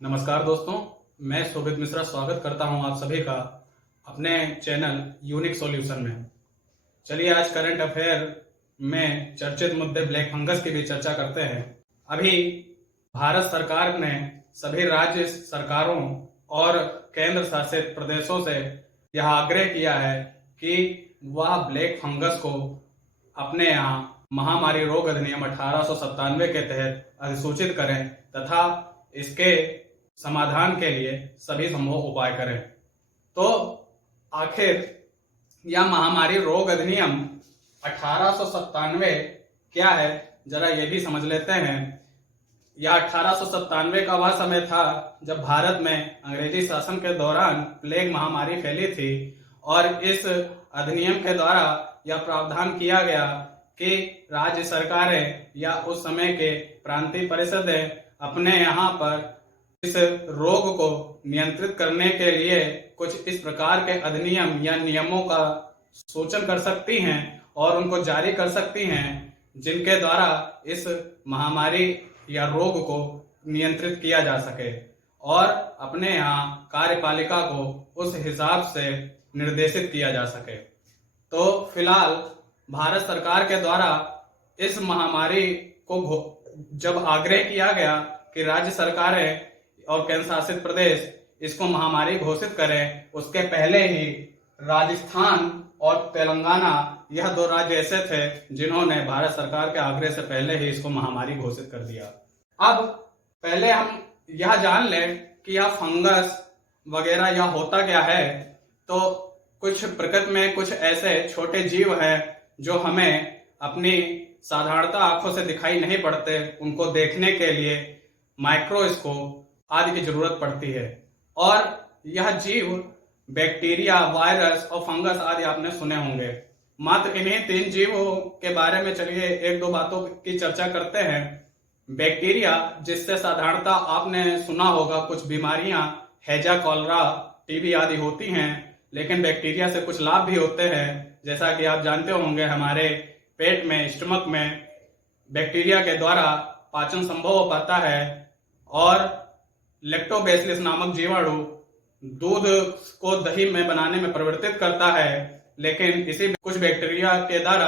नमस्कार दोस्तों, मैं शोभित मिश्रा स्वागत करता हूं आप सभी का अपने चैनल यूनिक सॉल्यूशन में। चलिए आज करंट अफेयर में चर्चित मुद्दे ब्लैक फंगस की भी चर्चा करते हैं। अभी भारत सरकार ने सभी राज्य सरकारों और केंद्र शासित प्रदेशों से यह आग्रह किया है कि वह ब्लैक फंगस को अपने यहाँ महामारी रोग अधिनियम 1897 के तहत अधिसूचित करें तथा इसके समाधान के लिए सभी संभव उपाय करें। तो आखिर यह महामारी रोग अधिनियम 1897 क्या है, जरा ये भी समझ लेते हैं। यह 1897 का वह समय था जब भारत में अंग्रेजी शासन के दौरान प्लेग महामारी फैली थी और इस अधिनियम के द्वारा यह प्रावधान किया गया कि राज्य सरकारें या उस समय के प्रांतीय परिषदें अपने यहाँ पर इस रोग को नियंत्रित करने के लिए कुछ इस प्रकार के अधिनियम या नियमों का सूचन कर सकती हैं और उनको जारी कर सकती हैं जिनके द्वारा इस महामारी या रोग को नियंत्रित किया जा सके और अपने यहाँ कार्यपालिका को उस हिसाब से निर्देशित किया जा सके। तो फिलहाल भारत सरकार के द्वारा इस महामारी को जब आग्रह किया गया कि राज्य सरकारें और केंद्र शासित प्रदेश इसको महामारी घोषित करें, उसके पहले ही राजस्थान और तेलंगाना यह दो राज्य ऐसे थे जिन्होंने भारत सरकार के आग्रह से पहले ही इसको महामारी घोषित कर दिया। अब पहले हम यह जान लें कि यह फंगस वगैरह यह होता क्या है। तो कुछ प्रकृति में कुछ ऐसे छोटे जीव हैं जो हमें अपनी साधारणता आंखों से दिखाई नहीं पड़ते, उनको देखने के लिए माइक्रोस्कोप आदि की जरूरत पड़ती है। और यह जीव बैक्टीरिया, वायरस और फंगस आदि आपने सुने होंगे। मात्र इन्हीं 3 जीवों के बारे में चलिए एक दो बातों की चर्चा करते हैं। बैक्टीरिया, जिससे साधारणता आपने सुना होगा कुछ बीमारियां हैजा, कॉलरा, टीबी आदि होती हैं, लेकिन बैक्टीरिया से कुछ लाभ भी होते हैं। जैसा कि आप जानते होंगे हमारे पेट में, स्टमक में बैक्टीरिया के द्वारा पाचन संभव हो पाता है और लैक्टोबैसिलस नामक जीवाणु दूध को दही में बनाने में परिवर्तित करता है। लेकिन इसी कुछ बैक्टीरिया के द्वारा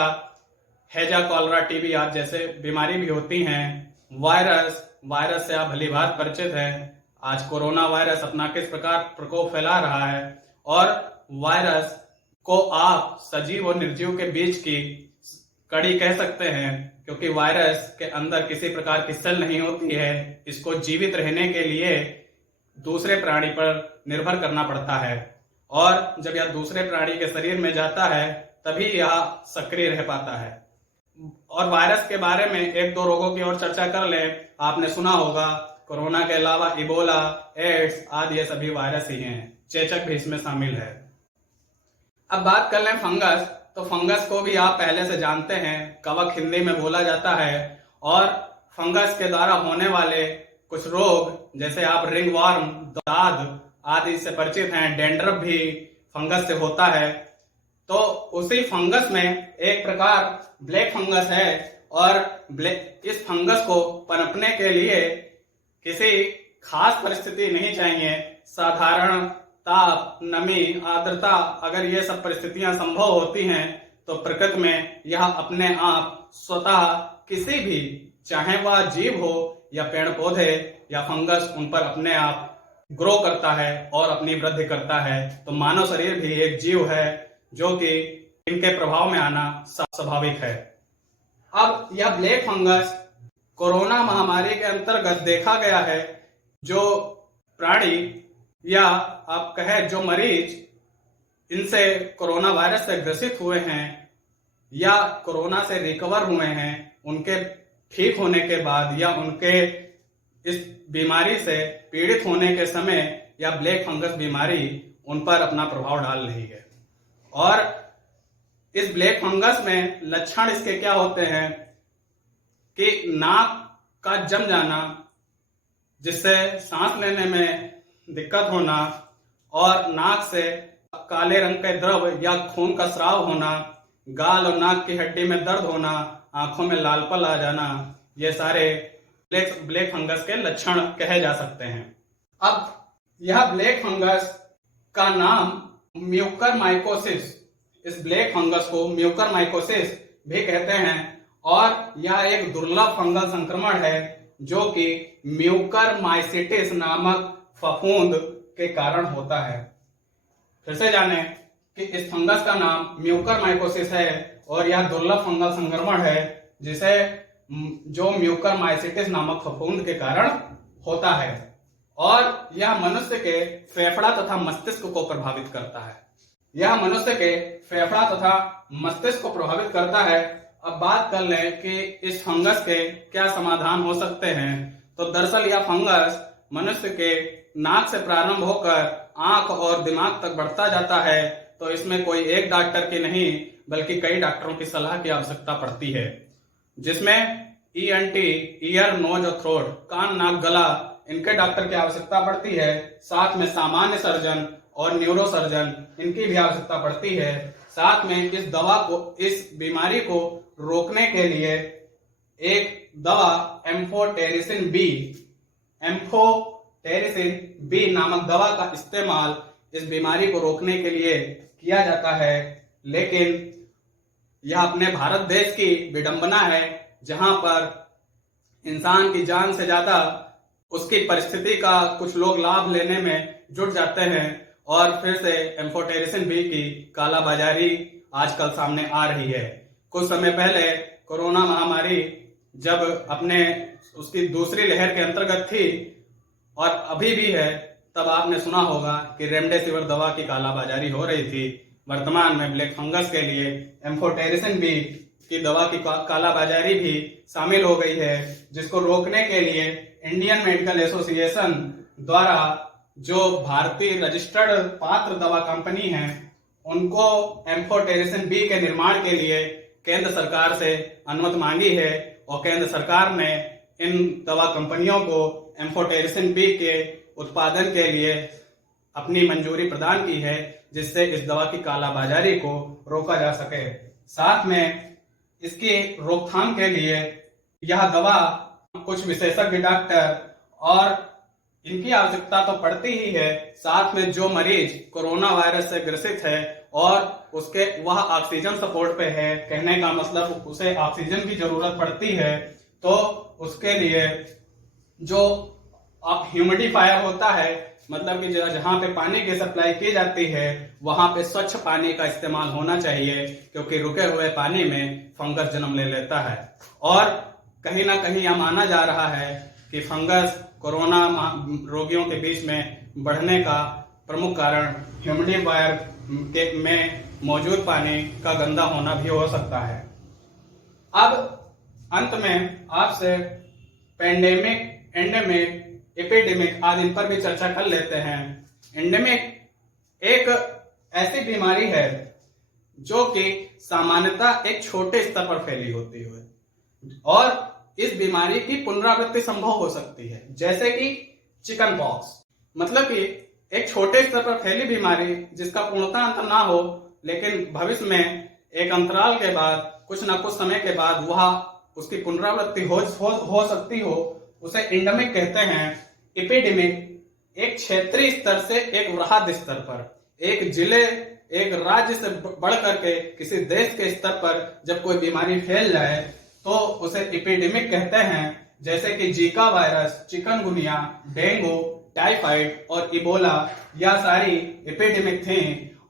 हैजा, कॉलरा, टीबी आदि जैसे बीमारी भी होती हैं। वायरस से आप भली भांति परिचित हैं। आज कोरोना वायरस अपना किस प्रकार प्रकोप फैला रहा है और वायरस को आप सजीव और निर्जीव के बीच की कड़ी कह सकते हैं, क्योंकि वायरस के अंदर किसी प्रकार की सेल नहीं होती है। इसको जीवित रहने के लिए दूसरे प्राणी पर निर्भर करना पड़ता है और जब यह दूसरे प्राणी के शरीर में जाता है तभी यह सक्रिय रह पाता है। और वायरस के बारे में एक दो रोगों की और चर्चा कर लें। आपने सुना होगा कोरोना के अलावा इबोला, एड्स आदि ये सभी वायरस ही हैं। चेचक भी इसमें शामिल है। अब बात कर लें फंगस। तो फंगस को भी आप पहले से जानते हैं, कवक हिंदी में बोला जाता है। और फंगस के द्वारा होने वाले कुछ रोग जैसे आप रिंगवर्म, दाद आदि से परिचित हैं। डैंड्रफ भी फंगस से होता है। तो उसी फंगस में एक प्रकार ब्लैक फंगस है और इस फंगस को पनपने के लिए किसी खास परिस्थिति नहीं चाहिए। साधारण ताप, नमी, आर्द्रता, अगर ये सब परिस्थितियां संभव होती हैं तो प्रकृति में यह अपने आप स्वतः किसी भी, चाहे वह जीव हो या पेड़ पौधे या फंगस, उन पर अपने आप ग्रो करता है और अपनी वृद्धि करता है। तो मानव शरीर भी एक जीव है जो कि इनके प्रभाव में आना स्वाभाविक है। अब यह ब्लैक फंगस कोरोना महामारी के अंतर्गत देखा गया है। जो प्राणी या आप कहें जो मरीज इनसे कोरोना वायरस से ग्रसित हुए हैं या कोरोना से रिकवर हुए हैं, उनके ठीक होने के बाद या उनके इस बीमारी से पीड़ित होने के समय या ब्लैक फंगस बीमारी उन पर अपना प्रभाव डाल रही है। और इस ब्लैक फंगस में लक्षण इसके क्या होते हैं कि नाक का जम जाना, जिससे सांस लेने में दिक्कत होना और नाक से काले रंग के द्रव या खून का स्राव होना, गाल और नाक की हड्डी में दर्द होना, आंखों में लालपन आ जाना, ये सारे ब्लैक फंगस के लक्षण कहे जा सकते हैं। अब यह ब्लैक फंगस का नाम म्यूकरमाइकोसिस, इस ब्लैक फंगस को म्यूकरमाइकोसिस भी कहते हैं और यह एक दुर्लभ फंगल संक्रमण है जो कि म्यूकरमाइसिटिस नामक फफूंद के कारण होता है। फिर से जाने कि इस फंगस का नाम म्यूकरमाइकोसिस है और यह दुर्लभ फंगल संक्रमण है जिसे जो म्यूकरमाइसिटिस नामक फफूंद के कारण होता है और यह मनुष्य के फेफड़ा तथा मस्तिष्क को प्रभावित करता है। यह मनुष्य के फेफड़ा तथा मस्तिष्क को प्रभावित करता है। अब बात कर लें कि इस फंगस के क्या समाधान हो सकते हैं। तो दरअसल यह फंगस मनुष्य के नाक से प्रारंभ होकर आंख और दिमाग तक बढ़ता जाता है, तो इसमें कोई एक डॉक्टर की नहीं बल्कि कई डॉक्टरों की सलाह की आवश्यकता पड़ती है, जिसमें ENT, ईयर नोज और थ्रोट, कान नाक गला, इनके डॉक्टर की आवश्यकता पड़ती है। साथ में सामान्य सर्जन और न्यूरो सर्जन, इनकी भी आवश्यकता पड़ती है। साथ में इस दवा को, इस बीमारी को रोकने के लिए एक दवा एम्फोटेरिसिन बी नामक दवा का इस्तेमाल इस बीमारी को रोकने के लिए किया जाता है। लेकिन यह अपने भारत देश की विडंबना है जहां पर इंसान की जान से ज्यादा उसकी परिस्थिति का कुछ लोग लाभ लेने में जुट जाते हैं और फिर से एम्फोटेरिसिन बी की कालाबाजारी आजकल सामने आ रही है। कुछ समय पहले कोरोना महामारी जब अपने उसकी दूसरी लहर के अंतर्गत थी और अभी भी है, तब आपने सुना होगा कि रेमडेसिविर दवा की कालाबाजारी हो रही थी। वर्तमान में ब्लैक फंगस के लिए एम्फोटेरिसिन बी की दवा की कालाबाजारी भी शामिल हो गई है, जिसको रोकने के लिए इंडियन मेडिकल एसोसिएशन द्वारा जो भारतीय रजिस्टर्ड पात्र दवा कंपनी है उनको एम्फोटेरिसिन बी के निर्माण के लिए केंद्र सरकार से अनुमति मांगी है और केंद्र सरकार ने इन दवा कंपनियों को एम्फोटेरिसिन बी के उत्पादन के लिए अपनी मंजूरी प्रदान की है, जिससे इस दवा की कालाबाजारी को रोका जा सके। साथ में इसकी रोकथाम के लिए यह दवा कुछ विशेषज्ञ डॉक्टर और इनकी आवश्यकता तो पड़ती ही है। साथ में जो मरीज कोरोना वायरस से ग्रसित है और उसके वह ऑक्सीजन सपोर्ट पे है, कहने का मतलब उसे ऑक्सीजन की जरूरत पड़ती है, तो उसके लिए जो ह्यूमिडिफायर होता है, मतलब कि जहां पे पानी की सप्लाई की जाती है वहां पे स्वच्छ पानी का इस्तेमाल होना चाहिए, क्योंकि रुके हुए पानी में फंगस जन्म ले लेता है। और कहीं ना कहीं यह माना जा रहा है कि फंगस कोरोना रोगियों के बीच में बढ़ने का प्रमुख कारण ह्यूमिडिफायर में मौजूद पानी का गंदा होना भी हो सकता है। अब अंत में आपसे पेंडेमिक, एंडेमिक, एपिडेमिक आदि इन पर भी चर्चा कर लेते हैं। एंडेमिक एक ऐसी बीमारी है जो कि सामान्यतः एक छोटे स्तर पर फैली होती है और इस बीमारी की पुनरावृत्ति संभव हो सकती है, जैसे कि चिकन पॉक्स। मतलब कि एक छोटे स्तर पर फैली बीमारी जिसका पूर्णतः अंत ना हो, लेकिन भविष्य में एक अंतराल के बाद, कुछ न कुछ समय के बाद वह उसकी पुनरावृत्ति हो सकती हो, उसे एंडेमिक कहते हैं। एपिडेमिक एक क्षेत्रीय स्तर से एक वृहद स्तर पर, एक जिले, एक राज्य से बढ़ करके किसी देश के स्तर पर जब कोई बीमारी फैल जाए तो उसे एपिडेमिक कहते हैं। जैसे कि Zika virus, chikungunya, dengue, typhoid और इबोला, यह सारी एपिडेमिक थी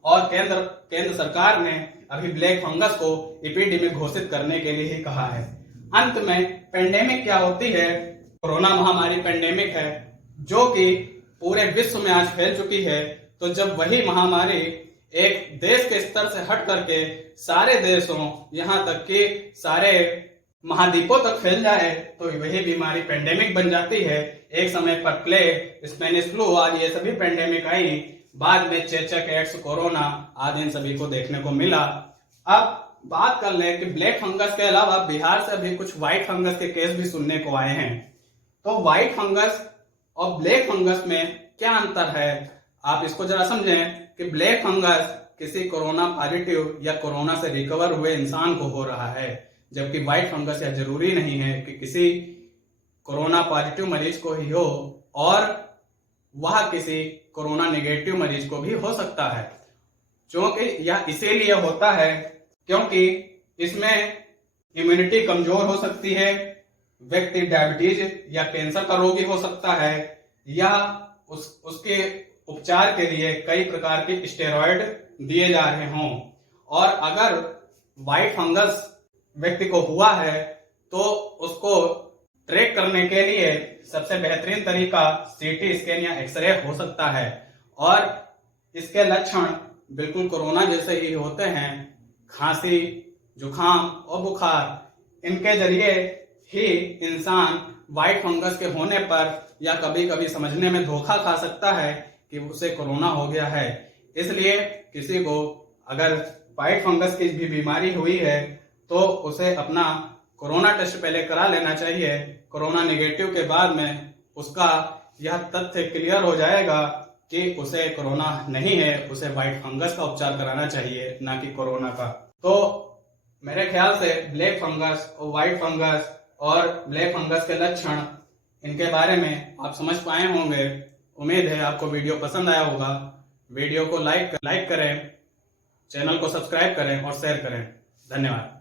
और केंद्र सरकार ने अभी ब्लैक फंगस को एपिडेमिक घोषित करने के लिए ही कहा है। अंत में पेंडेमिक क्या होती है? कोरोना महामारी पेंडेमिक है जो कि पूरे विश्व में आज फैल चुकी है। तो जब वही महामारी एक देश के स्तर से हट करके सारे देशों, यहाँ तक कि सारे महाद्वीपों तक फैल जाए तो वही बीमारी पेंडेमिक बन जाती है। एक समय पर प्लेग, स्पेनिश फ्लू आदि ये सभी पेंडेमिक आई, बाद में चेचक, एड्स, कोरोना आदि इन सभी को देखने को मिला। अब बात कर लें कि ब्लैक फंगस के अलावा बिहार से अभी कुछ व्हाइट फंगस के केस भी सुनने को आए हैं। तो व्हाइट फंगस और ब्लैक फंगस में क्या अंतर है, आप इसको जरा समझें कि ब्लैक फंगस किसी कोरोना पॉजिटिव या कोरोना से रिकवर हुए इंसान को हो रहा है, जबकि व्हाइट फंगस यह जरूरी नहीं है कि किसी कोरोना पॉजिटिव मरीज को ही हो। और वह किसी कोरोना नेगेटिव मरीज को भी हो सकता है। क्योंकि यह इसीलिए होता है क्योंकि इसमें इम्यूनिटी कमजोर हो सकती है, व्यक्ति डायबिटीज या कैंसर का रोगी हो सकता है, या उसके उपचार के लिए कई प्रकार के स्टेरॉयड दिए जा रहे हों। और अगर व्हाइट फंगस व्यक्ति को हुआ है तो उसको ट्रैक करने के लिए सबसे बेहतरीन तरीका सीटी स्कैन या एक्सरे हो सकता है। और इसके लक्षण बिल्कुल कोरोना जैसे ही होते हैं, खांसी, जुखाम और बुखार। इनके जरिए ही इंसान व्हाइट फंगस के होने पर या कभी कभी समझने में धोखा खा सकता है कि उसे कोरोना हो गया है। इसलिए किसी को अगर व्हाइट फंगस की भी बीमारी हुई है तो उसे अपना कोरोना टेस्ट पहले करा लेना चाहिए। कोरोना नेगेटिव के बाद में उसका यह तथ्य क्लियर हो जाएगा कि उसे कोरोना नहीं है, उसे व्हाइट फंगस का उपचार कराना चाहिए, ना कि कोरोना का। तो मेरे ख्याल से ब्लैक फंगस और व्हाइट फंगस और ब्लैक फंगस के लक्षण, इनके बारे में आप समझ पाए होंगे। उम्मीद है आपको वीडियो पसंद आया होगा। वीडियो को लाइक करें, चैनल को सब्सक्राइब करें और शेयर करें। धन्यवाद।